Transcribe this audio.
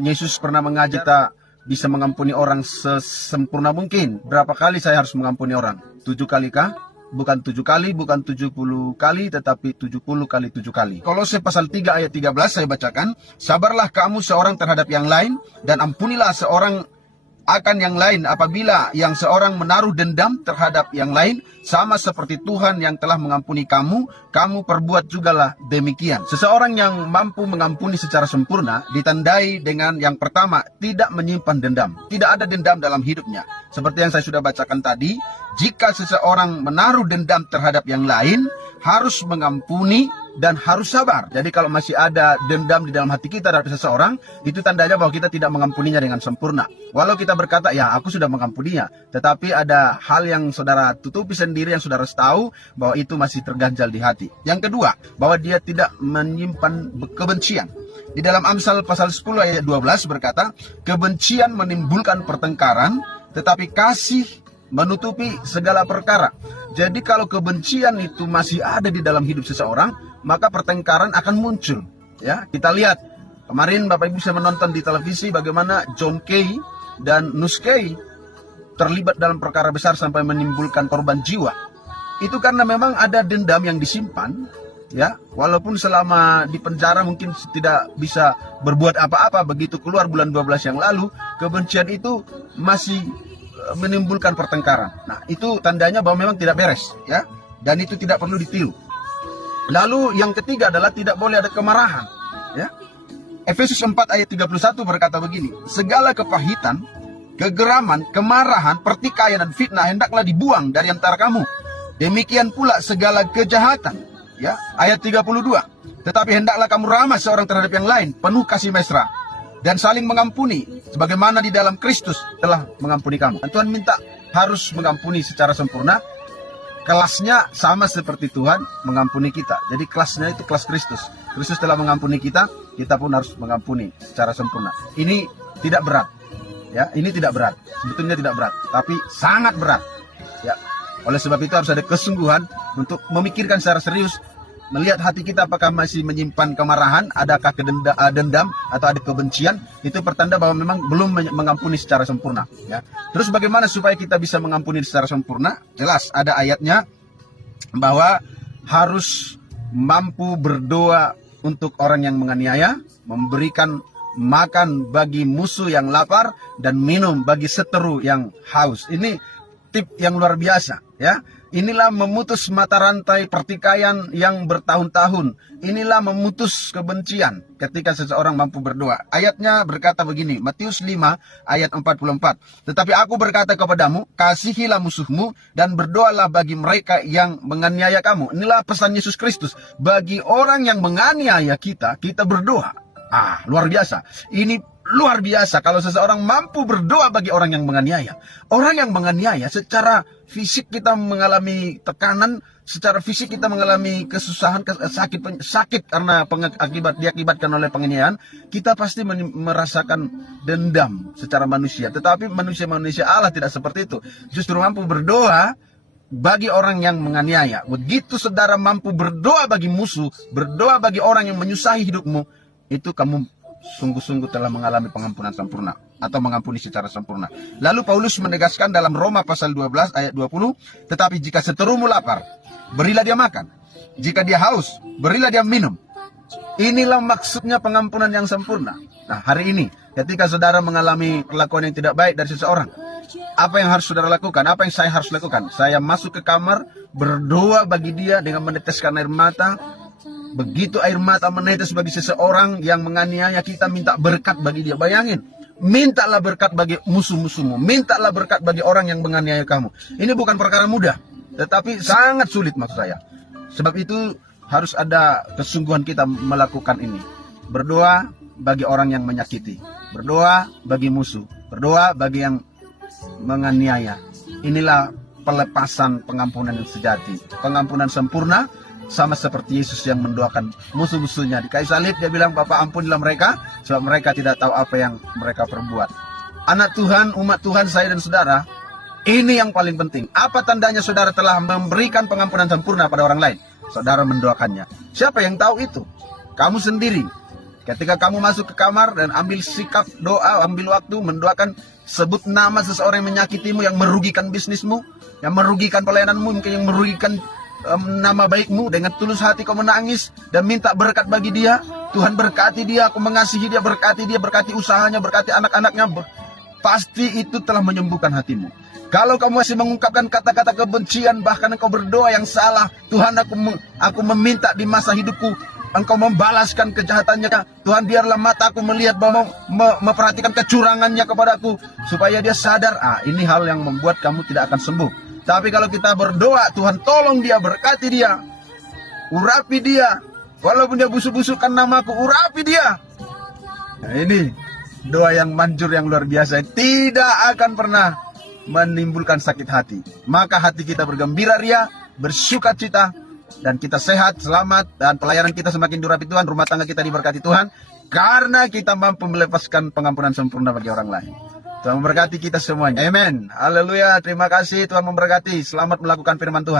Yesus pernah mengajar kita bisa mengampuni orang sesempurna mungkin. Berapa kali saya harus mengampuni orang? 7 kali kah? Bukan 7 kali, bukan 70 kali, tetapi 70 kali 7 kali. Kolose pasal 3 ayat 13 saya bacakan. Sabarlah kamu seorang terhadap yang lain, dan ampunilah seorang akan yang lain apabila yang seorang menaruh dendam terhadap yang lain, sama seperti Tuhan yang telah mengampuni kamu, kamu perbuat jugalah demikian. Seseorang yang mampu mengampuni secara sempurna ditandai dengan yang pertama, tidak menyimpan dendam. Tidak ada dendam dalam hidupnya. Seperti yang saya sudah bacakan tadi, jika seseorang menaruh dendam terhadap yang lain, harus mengampuni dan harus sabar. Jadi kalau masih ada dendam di dalam hati kita terhadap seseorang, itu tandanya bahwa kita tidak mengampuninya dengan sempurna. Walau kita berkata, ya aku sudah mengampuninya, tetapi ada hal yang saudara tutupi sendiri, yang saudara tahu bahwa itu masih terganjal di hati. Yang kedua, bahwa dia tidak menyimpan kebencian. Di dalam Amsal pasal 10 ayat 12 berkata, kebencian menimbulkan pertengkaran, tetapi kasih menutupi segala perkara. Jadi kalau kebencian itu masih ada di dalam hidup seseorang, maka pertengkaran akan muncul. Ya, kita lihat kemarin Bapak Ibu bisa menonton di televisi bagaimana John Kay dan Nus Kay terlibat dalam perkara besar sampai menimbulkan korban jiwa. Itu karena memang ada dendam yang disimpan. Ya, walaupun selama di penjara mungkin tidak bisa berbuat apa-apa, begitu keluar bulan 12 yang lalu, kebencian itu masih menimbulkan pertengkaran. Nah, itu tandanya bahwa memang tidak beres, ya. Dan itu tidak perlu ditiru. Lalu yang ketiga adalah tidak boleh ada kemarahan, ya. Efesus 4 ayat 31 berkata begini, segala kepahitan, kegeraman, kemarahan, pertikaian dan fitnah hendaklah dibuang dari antara kamu. Demikian pula segala kejahatan, ya. Ayat 32. Tetapi hendaklah kamu ramah seorang terhadap yang lain, penuh kasih mesra, dan saling mengampuni, sebagaimana di dalam Kristus telah mengampuni kamu. Dan Tuhan minta harus mengampuni secara sempurna. Kelasnya sama seperti Tuhan mengampuni kita. Jadi kelasnya itu kelas Kristus. Kristus telah mengampuni kita, kita pun harus mengampuni secara sempurna. Ini tidak berat, ya. Ini tidak berat. Sebetulnya tidak berat, tapi sangat berat, ya. Oleh sebab itu harus ada kesungguhan untuk memikirkan secara serius, melihat hati kita apakah masih menyimpan kemarahan, adakah dendam atau ada kebencian. Itu pertanda bahwa memang belum mengampuni secara sempurna, ya. Terus bagaimana supaya kita bisa mengampuni secara sempurna? Jelas ada ayatnya bahwa harus mampu berdoa untuk orang yang menganiaya, memberikan makan bagi musuh yang lapar, dan minum bagi seteru yang haus. Ini tip yang luar biasa, ya. Inilah memutus mata rantai pertikaian yang bertahun-tahun. Inilah memutus kebencian ketika seseorang mampu berdoa. Ayatnya berkata begini, Matius 5 ayat 44. Tetapi aku berkata kepadamu, kasihilah musuhmu dan berdoalah bagi mereka yang menganiaya kamu. Inilah pesan Yesus Kristus. Bagi orang yang menganiaya kita, kita berdoa. Luar biasa. Ini luar biasa kalau seseorang mampu berdoa bagi orang yang menganiaya. Orang yang menganiaya secara fisik kita mengalami tekanan, secara fisik kita mengalami kesusahan, sakit karena diakibatkan oleh penganiayaan. Kita pasti merasakan dendam secara manusia. Tetapi manusia Allah tidak seperti itu. Justru mampu berdoa bagi orang yang menganiaya. Begitu saudara mampu berdoa bagi musuh, berdoa bagi orang yang menyusahi hidupmu, itu kamu sungguh-sungguh telah mengalami pengampunan sempurna atau mengampuni secara sempurna. Lalu Paulus menegaskan dalam Roma pasal 12 ayat 20, tetapi jika seterumu lapar, berilah dia makan. Jika dia haus, berilah dia minum. Inilah maksudnya pengampunan yang sempurna. Nah, hari ini ketika saudara mengalami perlakuan yang tidak baik dari seseorang, apa yang harus saudara lakukan? Apa yang saya harus lakukan? Saya masuk ke kamar, berdoa bagi dia dengan meneteskan air mata. Begitu air mata menetes bagi seseorang yang menganiaya kita, minta berkat bagi dia. Bayangin, mintalah berkat bagi musuh-musuhmu, mintalah berkat bagi orang yang menganiaya kamu. Ini bukan perkara mudah, tetapi sangat sulit maksud saya. Sebab itu harus ada kesungguhan kita melakukan ini. Berdoa bagi orang yang menyakiti, berdoa bagi musuh, berdoa bagi yang menganiaya. Inilah pelepasan pengampunan yang sejati, pengampunan sempurna. Sama seperti Yesus yang mendoakan musuh-musuhnya di kayu salib, dia bilang, Bapa ampunilah mereka, sebab mereka tidak tahu apa yang mereka perbuat. Anak Tuhan, umat Tuhan, saya dan saudara, ini yang paling penting. Apa tandanya saudara telah memberikan pengampunan sempurna pada orang lain? Saudara mendoakannya. Siapa yang tahu itu? Kamu sendiri. Ketika kamu masuk ke kamar dan ambil sikap doa, ambil waktu mendoakan, sebut nama seseorang yang menyakitimu, yang merugikan bisnismu, yang merugikan pelayananmu, mungkin yang merugikan nama baikmu. Dengan tulus hati kau menangis dan minta berkat bagi dia. Tuhan berkati dia, aku mengasihi dia, berkati usahanya, berkati anak-anaknya. Pasti itu telah menyembuhkan hatimu. Kalau kamu masih mengungkapkan kata-kata kebencian, bahkan engkau berdoa yang salah, Tuhan, aku meminta di masa hidupku Engkau membalaskan kejahatannya. Tuhan, biarlah mataku melihat bahwa memperhatikan kecurangannya kepadaku, supaya dia sadar. Ini hal yang membuat kamu tidak akan sembuh. Tapi kalau kita berdoa, Tuhan tolong dia, berkati dia, urapi dia. Walaupun dia busuk-busukkan namaku, urapi dia. Nah, ini doa yang manjur, yang luar biasa. Tidak akan pernah menimbulkan sakit hati. Maka hati kita bergembira ria, bersuka cita, dan kita sehat, selamat, dan pelayanan kita semakin diurapi Tuhan, rumah tangga kita diberkati Tuhan, karena kita mampu melepaskan pengampunan sempurna bagi orang lain. Tuhan memberkati kita semuanya. Amin. Haleluya. Terima kasih. Tuhan memberkati. Selamat melakukan firman Tuhan.